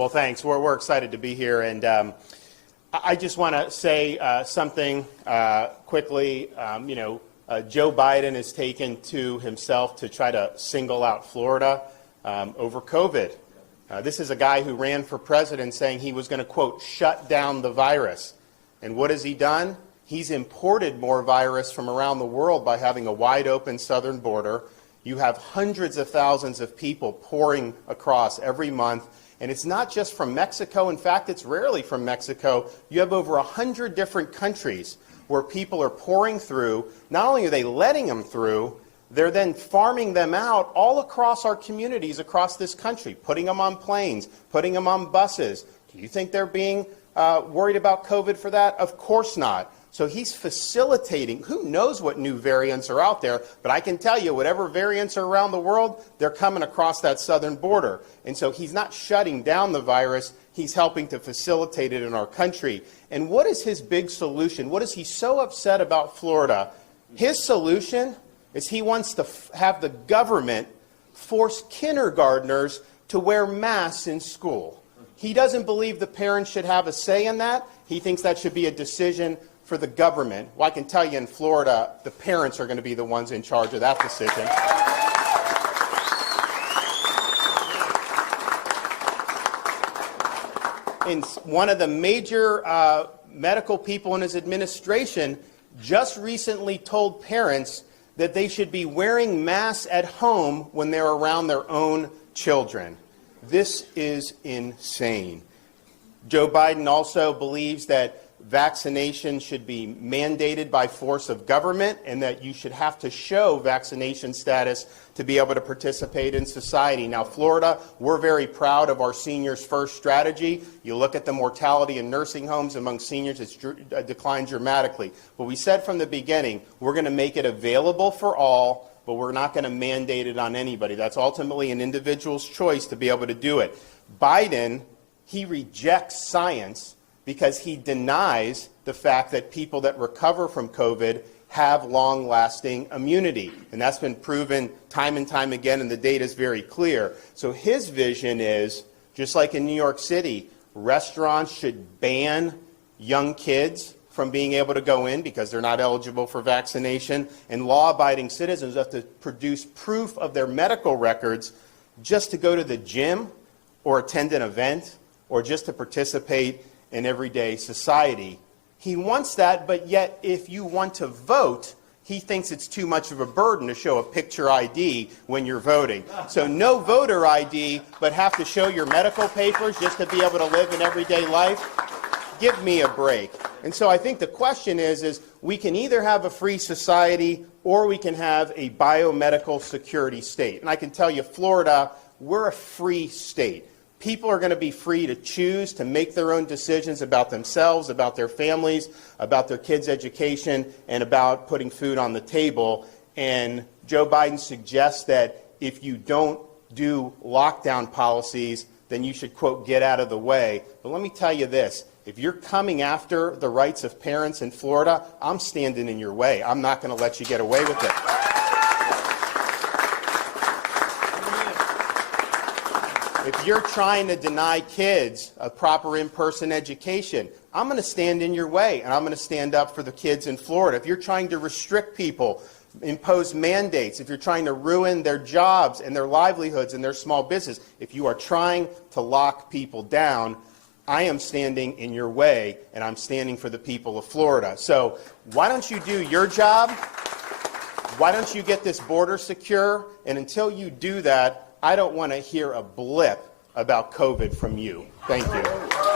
Well, thanks. We're excited to be here, and I just want to say something quickly. Joe Biden has taken to himself to try to single out Florida over COVID. This is a guy who ran for president saying he was going to, quote, shut down the virus. And what has he done? He's imported more virus from around the world by having a wide open southern border. You have hundreds of thousands of people pouring across every month. And it's not just from Mexico. In fact, it's rarely from Mexico. You have over 100 different countries where people are pouring through. Not only are they letting them through, they're then farming them out all across our communities across this country, putting them on planes, putting them on buses. Do you think they're being worried about COVID for that? Of course not. So he's facilitating. Who knows what new variants are out there, but I can tell you whatever variants are around the world, they're coming across that southern border. And so he's not shutting down the virus, he's helping to facilitate it in our country. And what is his big solution? What is he so upset about Florida? His solution is he wants to have the government force kindergartners to wear masks in school. He doesn't believe the parents should have a say in that. He thinks that should be a decision for the government. Well, I can tell you in Florida, the parents are going to be the ones in charge of that decision. And one of the major medical people in his administration just recently told parents that they should be wearing masks at home when they're around their own children. This is insane. Joe Biden also believes that vaccination should be mandated by force of government and that you should have to show vaccination status to be able to participate in society. Now, Florida, we're very proud of our Seniors First strategy. You look at the mortality in nursing homes among seniors, it's declined dramatically. But we said from the beginning, we're going to make it available for all, but we're not going to mandate it on anybody. That's ultimately an individual's choice to be able to do it. Biden, he rejects science because he denies the fact that people that recover from COVID have long-lasting immunity. And that's been proven time and time again, and the data is very clear. So his vision is, just like in New York City, restaurants should ban young kids from being able to go in because they're not eligible for vaccination, and law-abiding citizens have to produce proof of their medical records just to go to the gym or attend an event or just to participate in everyday society. He wants that, but yet if you want to vote, he thinks it's too much of a burden to show a picture ID when you're voting. So no voter ID, but have to show your medical papers just to be able to live in everyday life? Give me a break. And so I think the question is we can either have a free society or we can have a biomedical security state. And I can tell you, Florida, we're a free state. People are going to be free to choose to make their own decisions about themselves, about their families, about their kids' education, and about putting food on the table. And Joe Biden suggests that if you don't do lockdown policies, then you should, quote, get out of the way. But let me tell you this. If you're coming after the rights of parents in Florida, I'm standing in your way. I'm not going to let you get away with it. If you're trying to deny kids a proper in-person education, I'm going to stand in your way, and I'm going to stand up for the kids in Florida. If you're trying to restrict people, impose mandates, if you're trying to ruin their jobs and their livelihoods and their small business, if you are trying to lock people down, I am standing in your way, and I'm standing for the people of Florida. So why don't you do your job? Why don't you get this border secure? And until you do that, I don't want to hear a blip about COVID from you. Thank you.